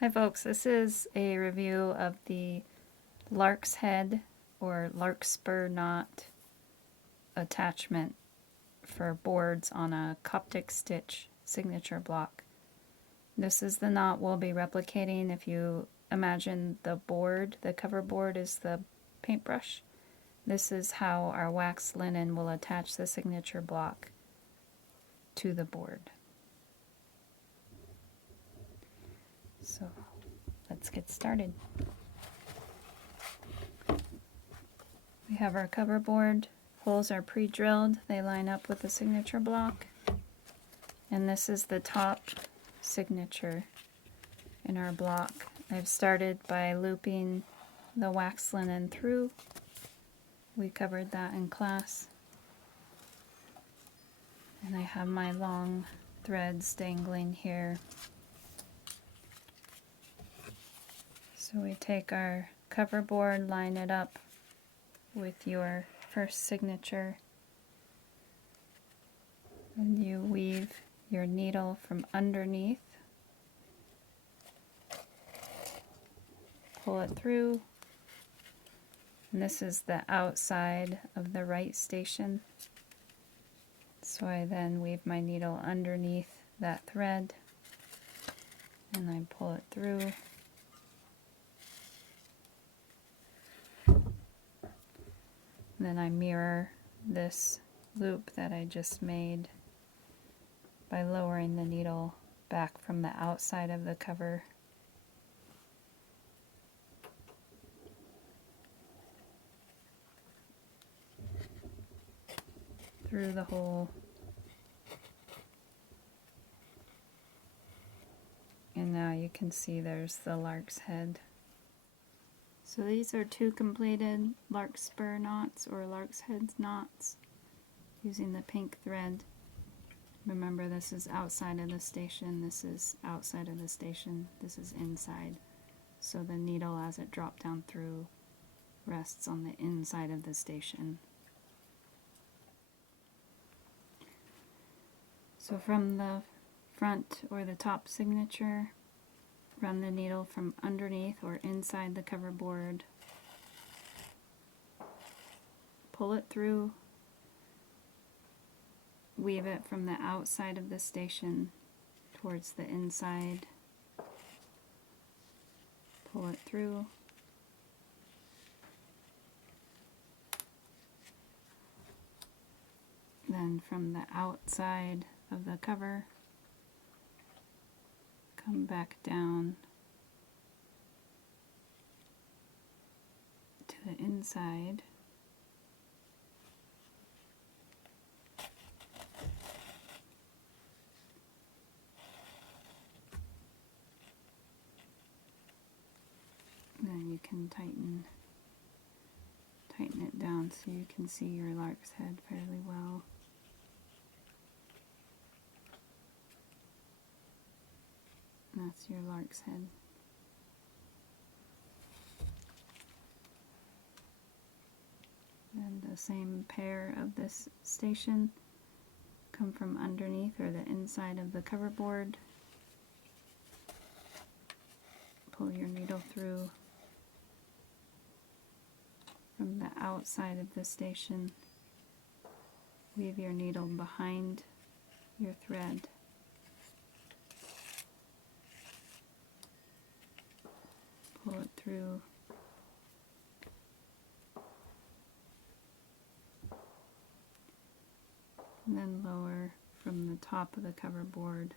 Hi folks, this is a review of the Larks Head or Larkspur Knot attachment for boards on a Coptic stitch signature block. This is the knot we'll be replicating. If you imagine the board, the cover board is the paintbrush. This is how our wax linen will attach the signature block to the board. So let's get started. We have our cover board. Holes are pre-drilled. They line up with the signature block. And this is the top signature in our block. I've started by looping the wax linen through. We covered that in class. And I have my long threads dangling here. So we take our cover board, line it up with your first signature, and you weave your needle from underneath, pull it through, and this is the outside of the right station. So I then weave my needle underneath that thread and I pull it through. Then I mirror this loop that I just made by lowering the needle back from the outside of the cover. Through the hole. And now you can see there's the lark's head. So these are two completed Larkspur knots or Larks Head knots using the pink thread. Remember, this is outside of the station, this is outside of the station, this is inside. So the needle as it dropped down through rests on the inside of the station. So from the front or the top signature, run the needle from underneath or inside the cover board, pull it through, weave it from the outside of the station towards the inside, pull it through, then from the outside of the cover, come back down to the inside, and then you can tighten it down so you can see your lark's head fairly well. That's your lark's head. And the same pair of this station come from underneath or the inside of the cover board. Pull your needle through from the outside of the station. Weave your needle behind your thread. Pull it through, and then lower from the top of the cover board.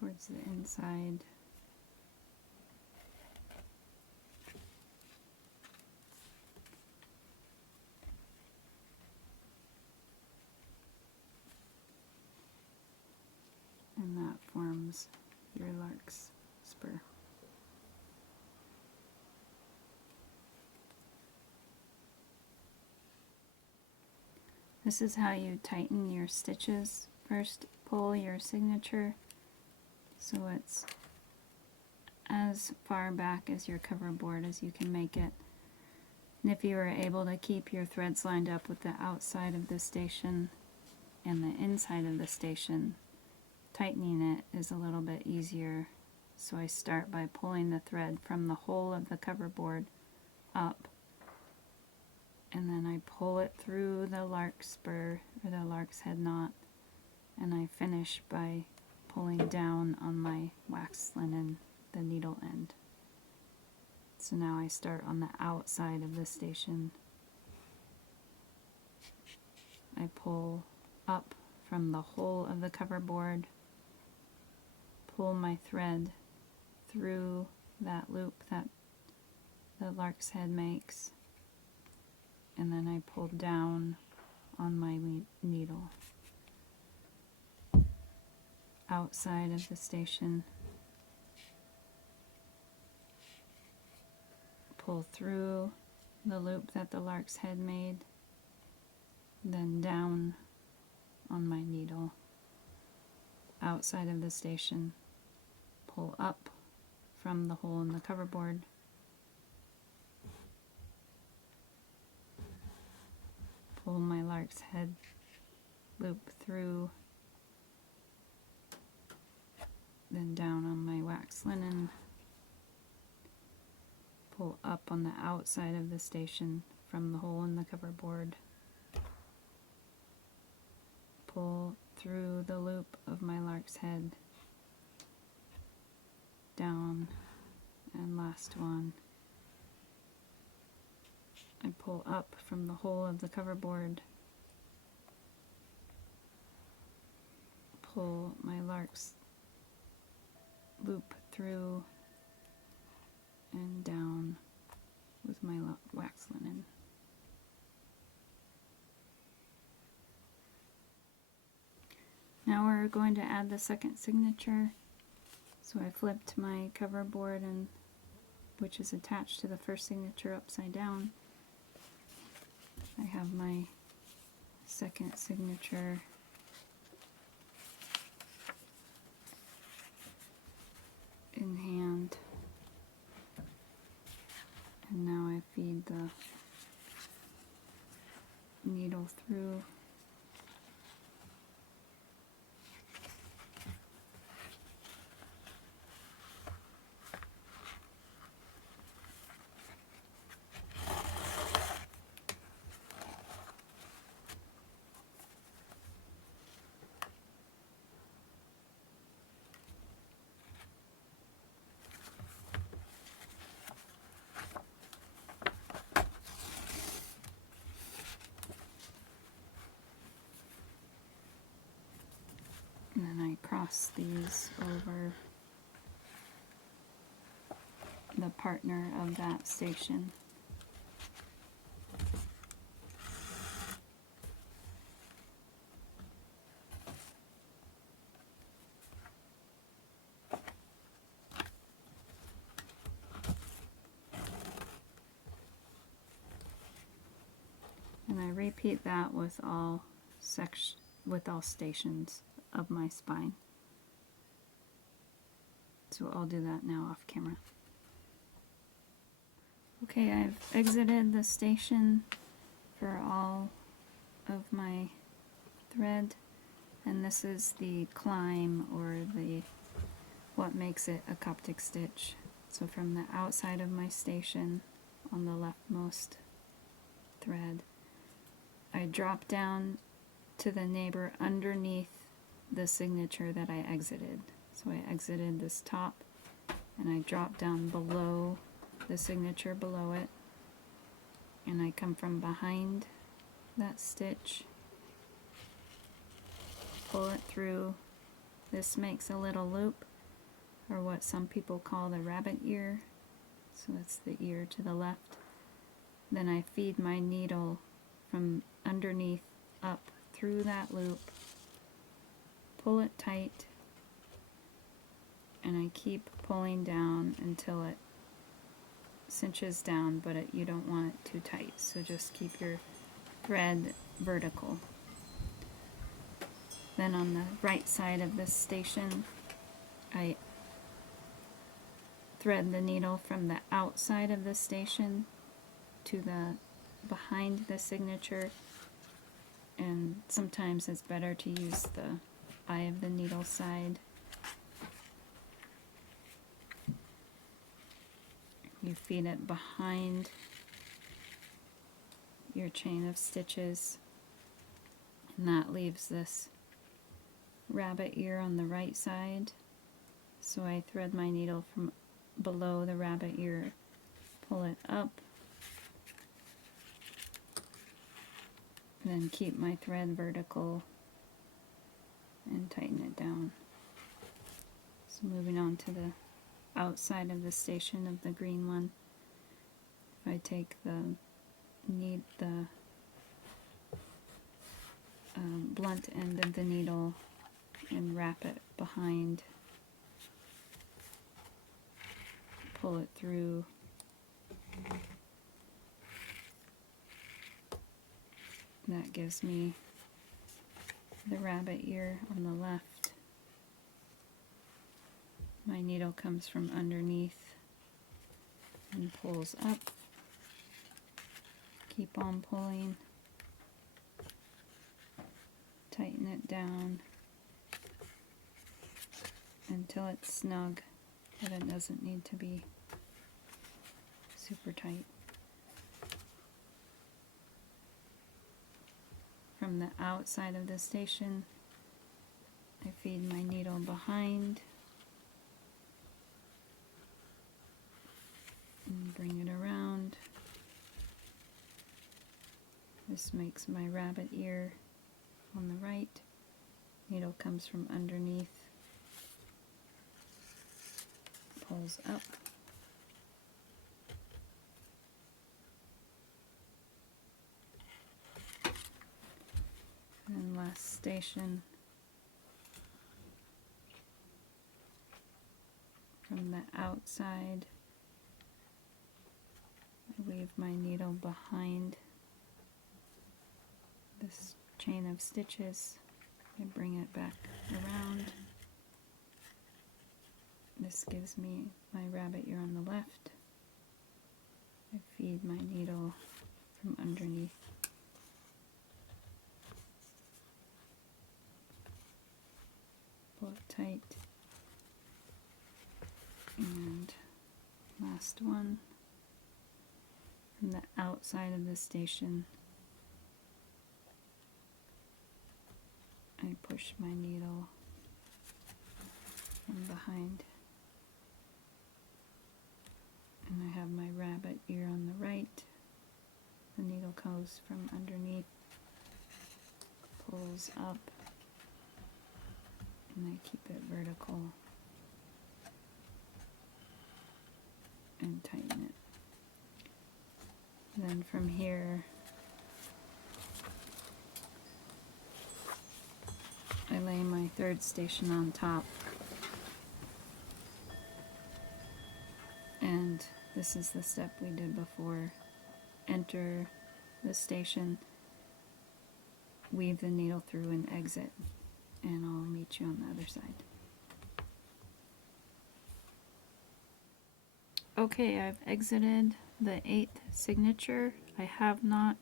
Towards the inside. And that forms your larkspur. This is how you tighten your stitches. First, pull your signature so it's as far back as your cover board as you can make it. And if you are able to keep your threads lined up with the outside of the station and the inside of the station, tightening it is a little bit easier. So I start by pulling the thread from the hole of the cover board up, and then I pull it through the larkspur or the lark's head knot, and I finish by pulling down on my wax linen, the needle end. So now I start on the outside of the station. I pull up from the hole of the cover board, pull my thread through that loop that the lark's head makes, and then I pull down on my needle. Outside of the station, pull through the loop that the lark's head made, then down on my needle. Outside of the station, pull up from the hole in the cover board, pull my lark's head loop through, then down on my wax linen, pull up on the outside of the station from the hole in the cover board, pull through the loop of my lark's head, down, and last one. I pull up from the hole of the cover board, pull my lark's loop through and down with my wax linen. Now we're going to add the second signature. So I flipped my cover board, and which is attached to the first signature, upside down. I have my second signature in hand, and now I feed the needle through. And then I cross these over the partner of that station. And I repeat that with all stations of my spine. So I'll do that now off camera. Okay, I've exited the station for all of my thread, and this is the climb, or what makes it a Coptic stitch. So from the outside of my station on the leftmost thread, I drop down to the neighbor underneath the signature that I exited. So I exited this top, and I drop down below the signature below it, and I come from behind that stitch, pull it through. This makes a little loop, or what some people call the rabbit ear. So that's the ear to the left. Then I feed my needle from underneath up through that loop, pull it tight, and I keep pulling down until it cinches down, but you don't want it too tight, so just keep your thread vertical. Then on the right side of this station, I thread the needle from the outside of the station to the behind the signature, and sometimes it's better to use the eye of the needle side. You feed it behind your chain of stitches, and that leaves this rabbit ear on the right side. So I thread my needle from below the rabbit ear, pull it up, then keep my thread vertical and tighten it down. So moving on to the outside of the station of the green one, if I take the blunt end of the needle and wrap it behind, pull it through, that gives me the rabbit ear on the left. My needle comes from underneath and pulls up. Keep on pulling, tighten it down until it's snug, but it doesn't need to be super tight. From the outside of the station, I feed my needle behind and bring it around. This makes my rabbit ear on the right. Needle comes from underneath, pulls up, and last station, from the outside, I weave my needle behind this chain of stitches. I bring it back around. This gives me my rabbit ear on the left. I feed my needle from underneath. Pull it tight. And last one, from the outside of the station, I push my needle from behind, and I have my rabbit ear on the right. The needle goes from underneath, pulls up, and I keep it vertical and tighten it. Then from here, I lay my third station on top, and this is the step we did before. Enter the station, weave the needle through and exit, and I'll meet you on the other side. Okay, I've exited the 8th signature. I have not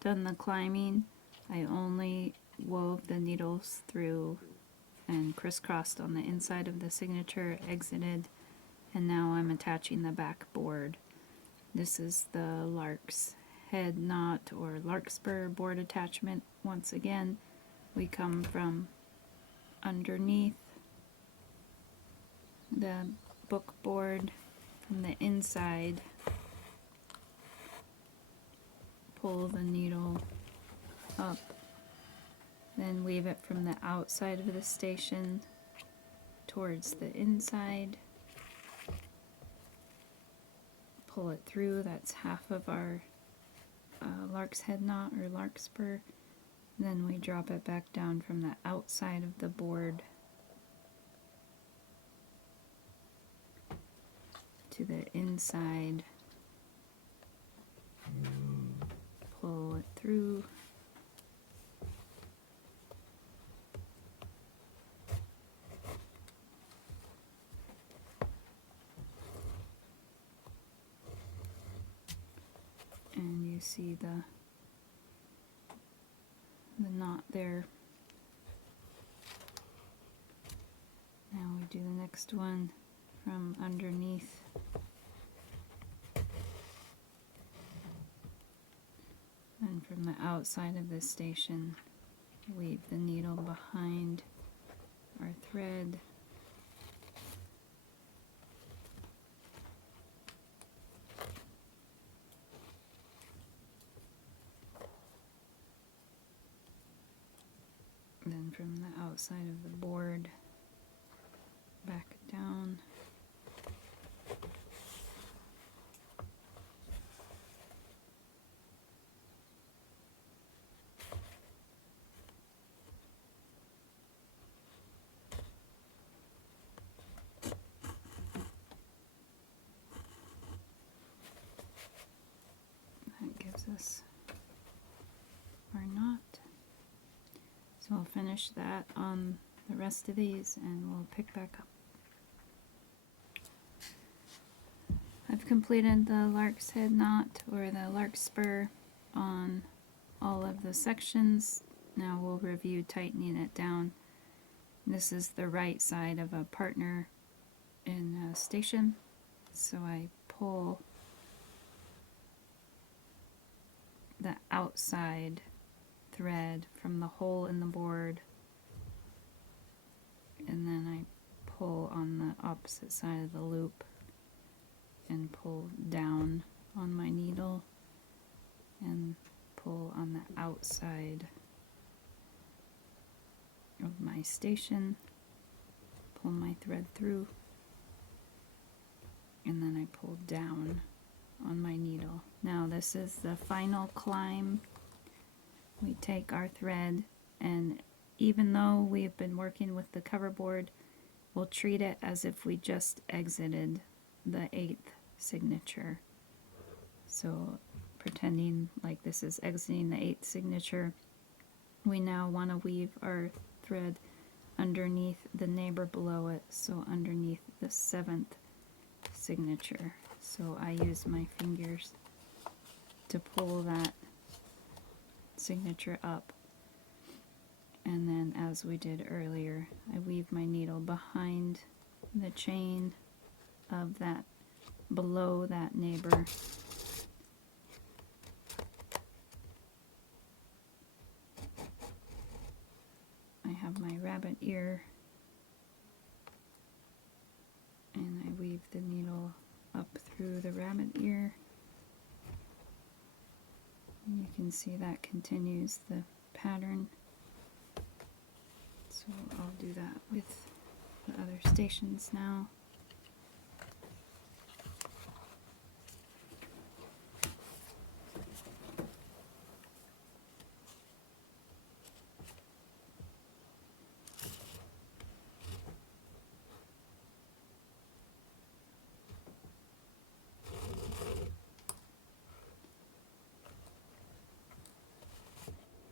done the climbing. I only wove the needles through and crisscrossed on the inside of the signature, exited, and now I'm attaching the back board. This is the Larks Head Knot or Larkspur board attachment. Once again, we come from underneath the book board, from the inside, pull the needle up, then weave it from the outside of the station towards the inside, pull it through. That's half of our Larks Head Knot or Larkspur. Then we drop it back down from the outside of the board to the inside, pull it through, you see the knot there. Now we do the next one from underneath. And from the outside of the station, weave the needle behind our thread. Then from the outside of the board, back down. That gives us our knot. So we'll finish that on the rest of these and we'll pick back up. I've completed the Lark's Head Knot, or the Larkspur, on all of the sections. Now we'll review tightening it down. This is the right side of a partner in a station. So I pull the outside thread from the hole in the board, and then I pull on the opposite side of the loop and pull down on my needle and pull on the outside of my station, pull my thread through, and then I pull down on my needle. Now this is the final climb. We take our thread, and even though we've been working with the cover board, we'll treat it as if we just exited the 8th signature. So pretending like this is exiting the 8th signature, we now want to weave our thread underneath the neighbor below it, so underneath the 7th signature. So I use my fingers to pull that signature up, and then as we did earlier, I weave my needle behind the chain of that, below that neighbor, I have my rabbit ear, and I weave the needle up through the rabbit ear. And you can see that continues the pattern. So I'll do that with the other stations now.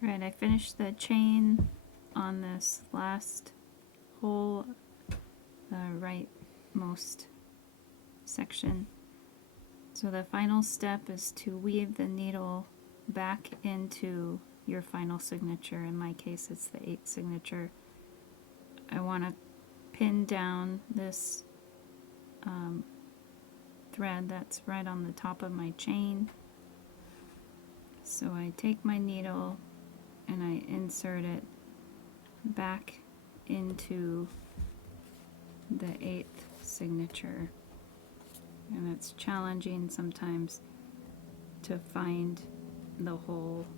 Right, I finished the chain on this last hole, the rightmost section. So the final step is to weave the needle back into your final signature. In my case, it's the 8th signature. I want to pin down this thread that's right on the top of my chain. So I take my needle and I insert it back into the 8th signature. And it's challenging sometimes to find the hole,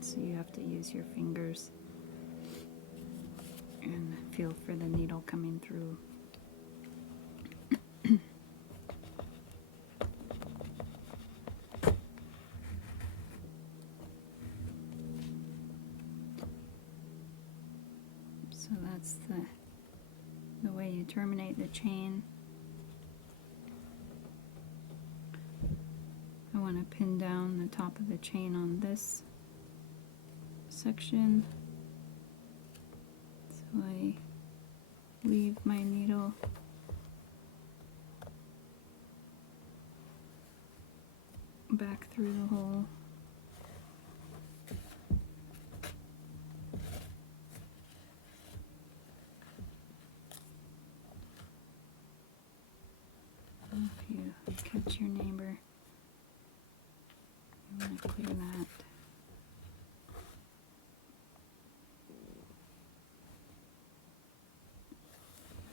so you have to use your fingers and feel for the needle coming through. So that's the way you terminate the chain. I want to pin down the top of the chain on this section. So I weave my needle back through the hole I'm going to clear that.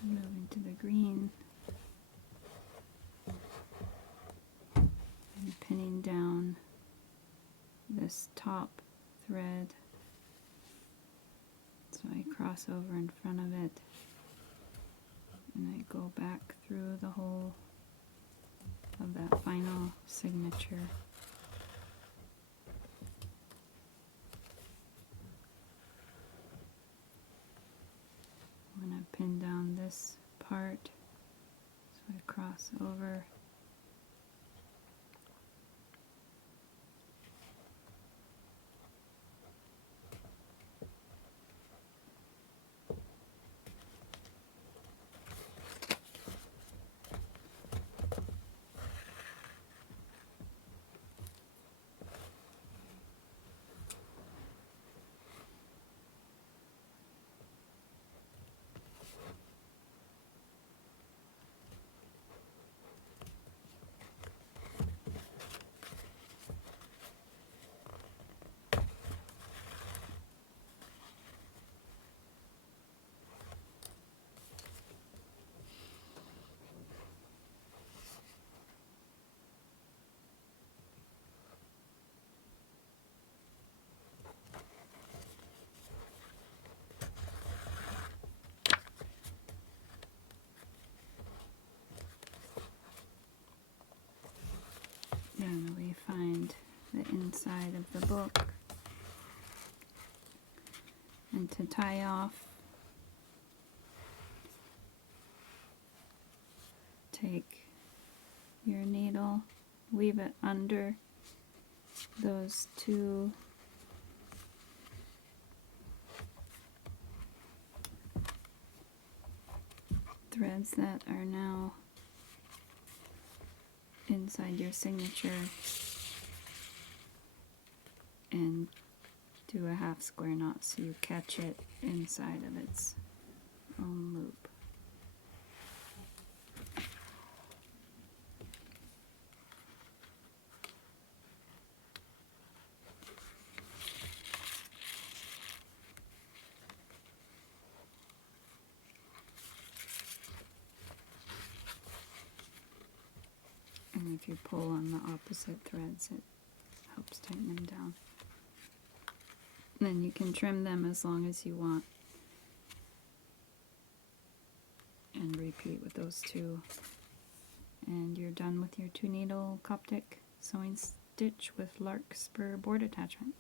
Moving to the green. And pinning down this top thread. So I cross over in front of it. And I go back through the whole of that final signature. I'm going to pin down this part, so I cross over. Then we find the inside of the book, and to tie off, take your needle, weave it under those two threads that are now inside your signature, and do a half square knot so you catch it inside of its own loop. And if you pull on the opposite threads, it helps tighten them down. And then you can trim them as long as you want. And repeat with those two. And you're done with your 2-needle Coptic sewing stitch with Larkspur board attachment.